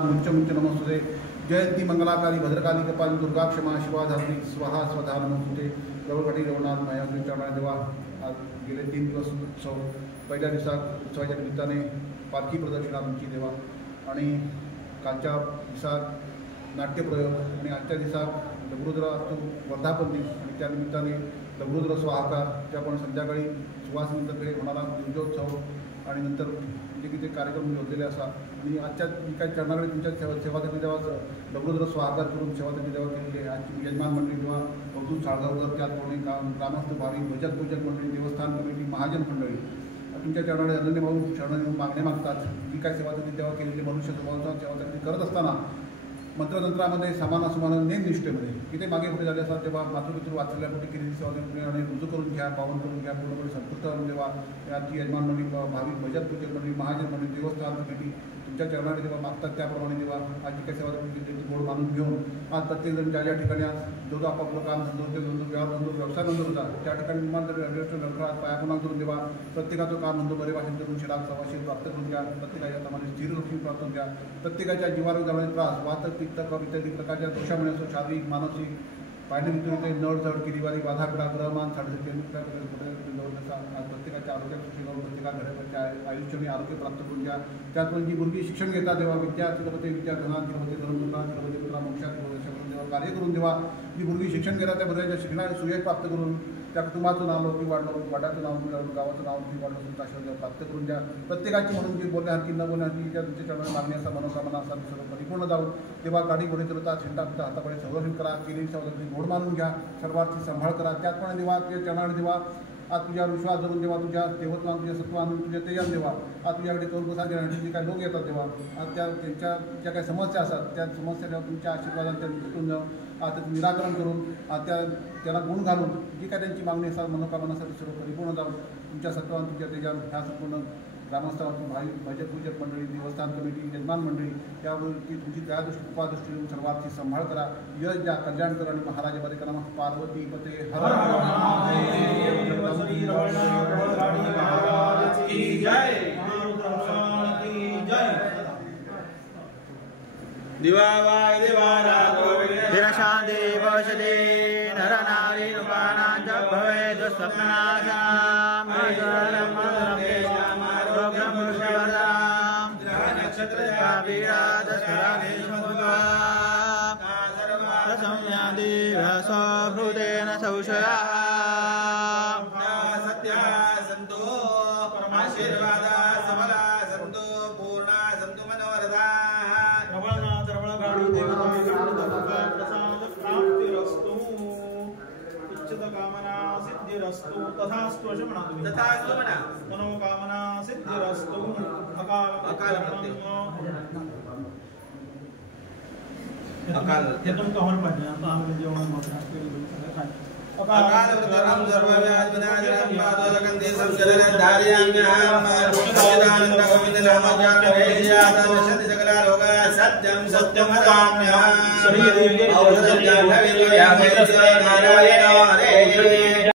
मुच्च नमस्ते जयंती मंगलाकारी भद्रकाली कपाली दुर्गा क्षमा शिवा धात्री स्वाहा स्वधा नमस्ते गवळकाठी रवनाथ मायावती चरणा देवा आज गेले 3 दिवस उत्सव पहिल्या दिवसात उत्सवाच्या निमित्ताने पालखी प्रदक्षिणा आमची देवा आणि कालच्या दिवसात नाट्यप्रयोग आणि आजच्या दिवसात लघुरुद्र वर्धापन दिन आणि त्या निमित्ताने लघुरुद्र स्वाहाकार ते आपण संध्याकाळी सुवासिनीतर्फे होणारा दिवजोत्सव आणि नंतर जे किती कार्यक्रम योजलेले असा आणि आजच्या काही चरणाकडे तुमच्या सेवासाठी देवा लघुरुद्र स्वाहाकार करून सेवासाठी देवा केलेली आहे. आजची यजमान मंडळी किंवा अवधूत साळगावकर त्याचप्रमाणे ग्रामस्थ भावी भजन पूजन मंडळी देवस्थान कमिटी महाजन मंडळी तुमच्या चरणाकडे अनन्यभाऊ चरण मागणे मागतात. जी काय सेवासाठी देवा केलेली मनुष्य स्वभावाचा सेवासाठी करत असताना मंत्रतंत्रामध्ये समान असमान नेमनिष्ठेमध्ये किती मागे पुढे झाले असतात तेव्हा मातृपितृ वाचल्यापोटी केलेली सेवा आणि रुजू करून घ्या, पावन करून घ्या, पूर्णपणे संतुष्ट करून देवा. आजची यजमान मंडळी भाविक भजन पूजन मंडळी महाजन मंडळी देवस्थान कमिटी तुमच्या चरणाकडे जेव्हा मागतात त्याप्रमाणे देवा आजची काही सेवा त्यांची गोड मानून घेऊन आज प्रत्येकजण ज्या ज्या ठिकाणी आज जो जो आपापलं काम धंदो धंदो व्यवसाय धंदो होता त्या ठिकाणी निर्माण लढखळात पायापुना करून देवा. प्रत्येकाचं काम धंदो बरे भाषण करून शिराग सवाशील प्राप्त करून घ्या. प्रत्येकाच्या तमाने स्थिरलक्ष्मी प्राप्त करून घ्या. प्रत्येकाच्या जीवावर जाणारे त्रास वात पित्त कफ इत्यादी प्रकारच्या दोषामुळे असो शारीरिक मानसिक पायनिमित्त नळ जड किरीवारी बाधा पिडा ग्रहमान आज प्रत्येकाच्या आरोग्यात सुशी लावून प्रत्येकाच्या आयुष्य आणि आरोग्य प्राप्त करून घ्या. त्याचप्रमाणे जी मुलगी शिक्षण घेतात तेव्हा विद्या तिलपते विद्या धना तिलपते धर्मदुना तिलपते पुत्रा मोक्षात करून देवा कार्य करून देवा. जी मुलगी शिक्षण घेतात त्या मुलाच्या शिक्षणाने सुयोग प्राप्त करून त्या कुटुंबाचं नाव लौकिक वाढलं, वाड्याचं नाव मिळवलं, गावाचं नाव वाढलं आशीर्वाद प्राप्त करून द्या. प्रत्येकाची म्हणून जी बोलण्यासारखी न बोलण्यासारखी ज्या तुमच्या चरणाने मागणी असा मनोकामना असा सर्व परिपूर्ण जाऊन तेव्हा गाडी घोडे चलता छिंटा पिता हातापाडे संरक्षण करा. केलेली सवलती गोड मानून घ्या. सर्वार्थी सांभाळ करा. त्याचप्रमाणे देवा तुझ्या चरणाने देवा आज तुझ्यावर विश्वास धरून देवा तुझ्या देवत्वान तुझ्या सत्व आणून तुझ्या तेजान देवा आज तुझ्याकडे तोल प्रसाद देण्यासाठी जे काही लोक येतात देवा आज त्यांच्या ज्या काही समस्या असतात त्या समस्या तुमच्या आशीर्वादाने त्या निपटून आज त्याचं निराकरण करून आज त्यांना गुण घालून जी काय त्यांची मागणी असतात मनोकामनासाठी सर्व परिपूर्ण जाऊन तुमच्या सत्वान तुमच्या तेजान ह्या संपूर्ण ग्रामस्थांतून भाविक भजन पूजक मंडळी देवस्थान कमिटी यजमान मंडळी यावरती तुमची दयादृष्टी कृपादृष्टी देऊन सर्वार्थी सांभाळ करा. यश द्या, कल्याण करा आणि महाराज बरे करा. पार्वती पते हर दिवावाय दिवाराशांती भवशते नर नारी रूपानां च भवेत् स्वप्नानां मधुरं रोगं पुरुषवर्धनं ग्रह नक्षत्र कावीराज स्मरामि शम्भुवा संयाति भसो भृतेन संशया सत्या सन्तो आशीर्वादा सबला सन्तो पूर्णा सन्तु मनोरथा कामना सिद्धिरस्तु तथास्तु असे म्हणा तुम्ही. तथास्तु म्हणा. मनोकामना सिद्धिरस्तु. अकाल ते तुमका होर पाहिजे आता आम्ही जेवण मात्र अकाल वृद्धरं सर्वव्याध विनाशनं पादोदकं देशं जलनं धारयाम्यहं पुष्पदानं गोविन्दनामज्ञानं वेदयादानं सकलारोगा सत्यं सत्यं वदाम्यहं. औषधं जाह्नवीर्यं नारायण हरे